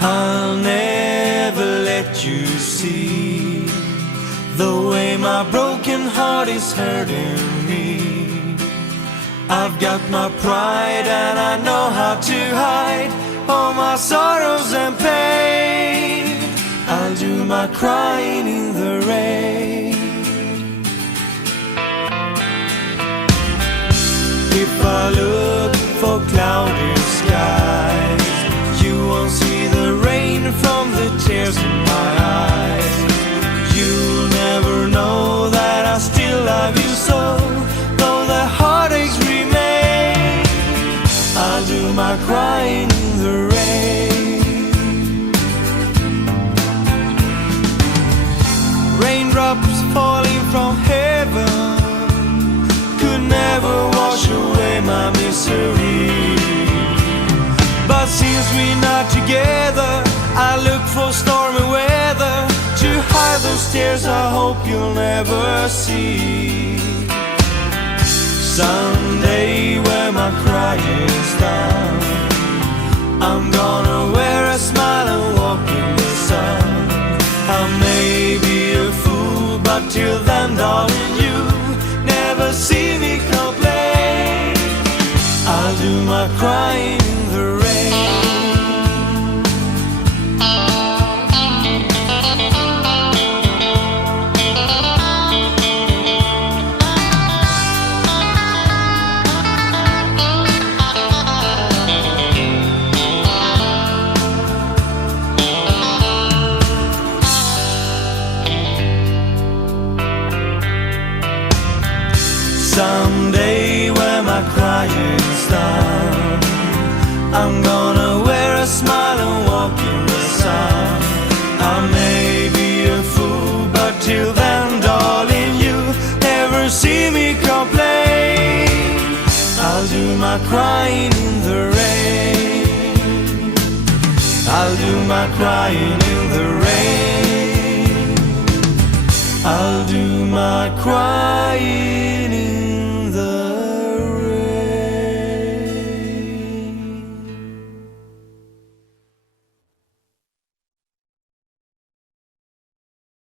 I'll never let you see the way my broken heart is hurting me. I've got my pride and I know how to hide all my sorrows and pain. I'll do my crying in the rain. If I look for cloudy skies, you won't see the rain from the tears in my eyes. You'll never know that I still love you so, though the heartaches remain. I'll do my crying in the rain. Raindrops falling from heaven could never wash away my misery. But since we're not together, I look for stormy weather to hide those tears I hope you'll never see. Someday when my crying's done, I'm gonna wear a smile and walk in the sun. I may be a fool, but till then, darling, you never see me complain. I'll do my crying in the rain. Someday when my crying's done, I'm gonna wear a smile and walk in the sun. I may be a fool, but till then, darling, you never see me complain. I'll do my crying in the rain. I'll do my crying in the rain. I'll do my crying